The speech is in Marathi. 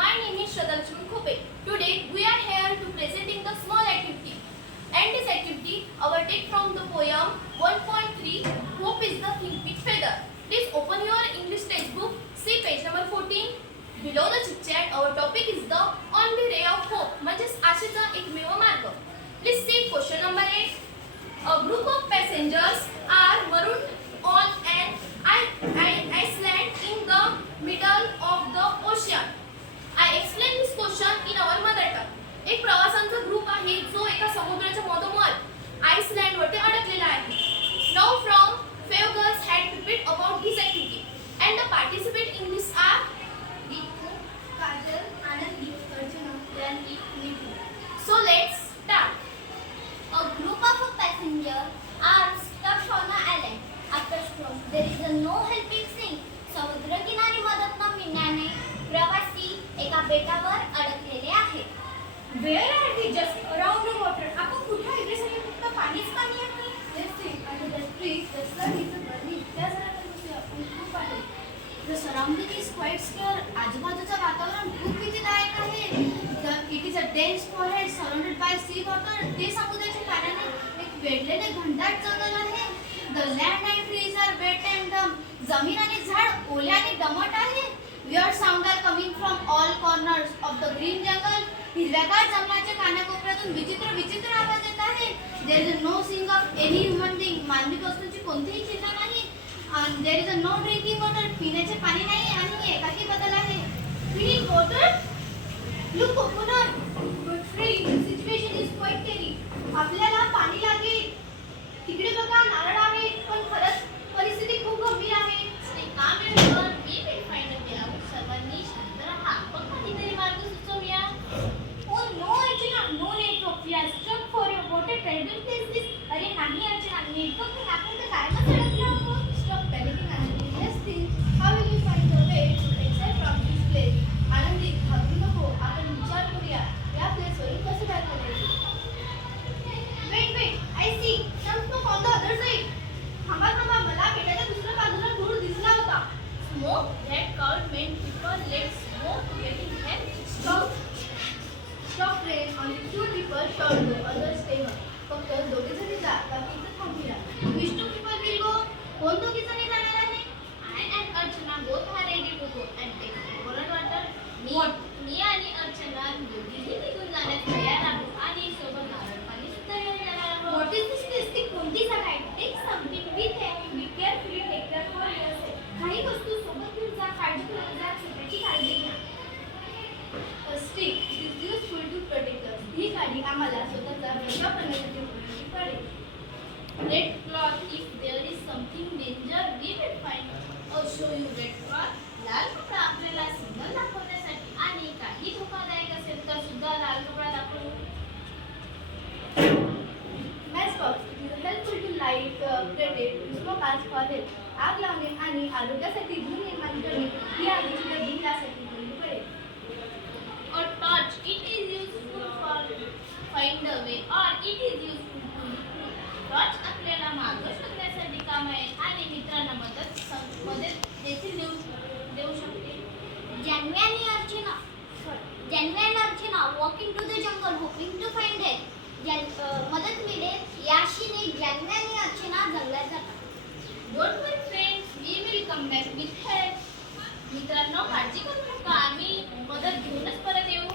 My name is Shradha Khope. Today we are here to presenting the small activity. And this activity our take from the poem 1.3 Hope is the King with Feather. Please open your English textbook. See page number 14. Below the chit chat our topic is the only ray of hope. म्हणजेच आशेचा एकमेव मार्ग. Please see question number 8. A group of passengers are marooned on an island in the middle of the ocean. I explain this question in our mother tongue. एक प्रवासांचा ग्रुप आहे जो एका समुद्राच्या मधोमध आइसलँड वरती अडकलेला आहे. Now from five girls had prepared about this activity and the participants in this are Ritu, Kajal, Anandi, Archana, Randy, Nitu. So let's start. A group of passengers are stuck on an island. After storm, there is no helping thing. समुद्रकिनारी मदत न मिळण्याने प्रवासी एका बेटावर अडकलेले आहेत. Where are we? Just around the water. आपण कुठे इथे सगळे फक्त पाणीच पाणी आहे. Let's see. Under the trees, the sun is burning. त्या जरा आपण खूप आहे. The surrounding is quite scare. आजूबाजूचं वातावरण खूप भीतीदायक आहे. It is a dense forest surrounded by sea water. ते समुद्राच्या पाण्याने एक वेढलेले घनदाट जंगल आहे. The land and trees are wet and dumb. जमीन आणि झाड ओले आणि दमट आहे. Weird sounds are coming from all corners of the green jungle. हिरव्यागार जंगलाच्या कानाकोपऱ्यातून विचित्र विचित्र आवाज येत आहे. There is no sign of any human being. मानवी वस्तूंची कोणतीही चिन्ह नाही. And there is no drinking water. पिण्याचे पाणी नाही आणि एकाकी बदल आहे. We need water. Look, coconut. But free. The situation is quite scary. आपल्याला पाणी लागेल. तिकडे बघा नारळ आहे पण खरंच परिस्थिती खूप गंभीर आहे. Stay calm everyone. We will find a way out. सर्वांनी शांत राहा. पण काहीतरी मार्ग सुचवूया. Oh no, Archana, no network. We are stuck for a water terrible place this. अरे नाही अर्चना, नेटवर्क हे आपण तर कायमच अडकलो आहोत. Stop panicking, Anandi. Let's think. How will we find a way to exit from this place? Anandi, घाबरू नको. आपण विचार करूया. या प्लेसवरून कसं जाता येईल? Wait, I see. Some smoke on the other side. थांबा, मला बेटाच्या दुसऱ्या बाजूला धूर दिसला होता. Smoke? That called meant people let smoke getting them. Stop train. Only two people shall go. Others stay home. फक्त दोघे जणी जा. बाकी इथं थांबूया. Which two people will go? कोण दोघी जणी जाणार आहे? I and Archana both are ready to go and take coconut water. मी आणि अर्चना दोघीही निघून जाण्यास तयार आहोत आणि सोबत नारळ पाणी सुद्धा घेऊन जाणार आहोत. What is this place? ती कोणती जागा आहे? Take something with you. Be carefully take care for yourself. काही वस्तू सोबत घेऊन जा, काळजीपूर्वक जा, स्वतःची काळजी घ्या. A stick is useful to protect us. ही काडी आम्हाला स्वतःचा बचाव करण्यासाठी उपयोगी पडेल. Red cloth, if there is something danger, we will find. Show you red cloth. लाल कपडा आपल्याला सिग्नल दाखवण्यासाठी आणि काही धोकादायक असेल तर सुद्धा लाल कपडा दाखवू. Matchbox, it is helpful to light, credit, smoke as for help. आग लावणे आणि आरोग्यासाठी धूर निर्माण करणे ही आगीची गळती यासाठी उपयोगी पडेल. A torch, it is useful for find a way or it is useful to torch आपल्याला मार्ग शोधण्यासाठी काम आहे आणि मित्रांना मदत देखील देऊ शकते. Janvi and Archana walk into the jungle hoping to find help. मदत मिळेल या आशेने जानवी आणि अर्चना जंगलात जातात. Don't worry friends, we will come back with help. मित्रांनो काळजी करू नका, आम्ही मदत घेऊनच परत येऊ.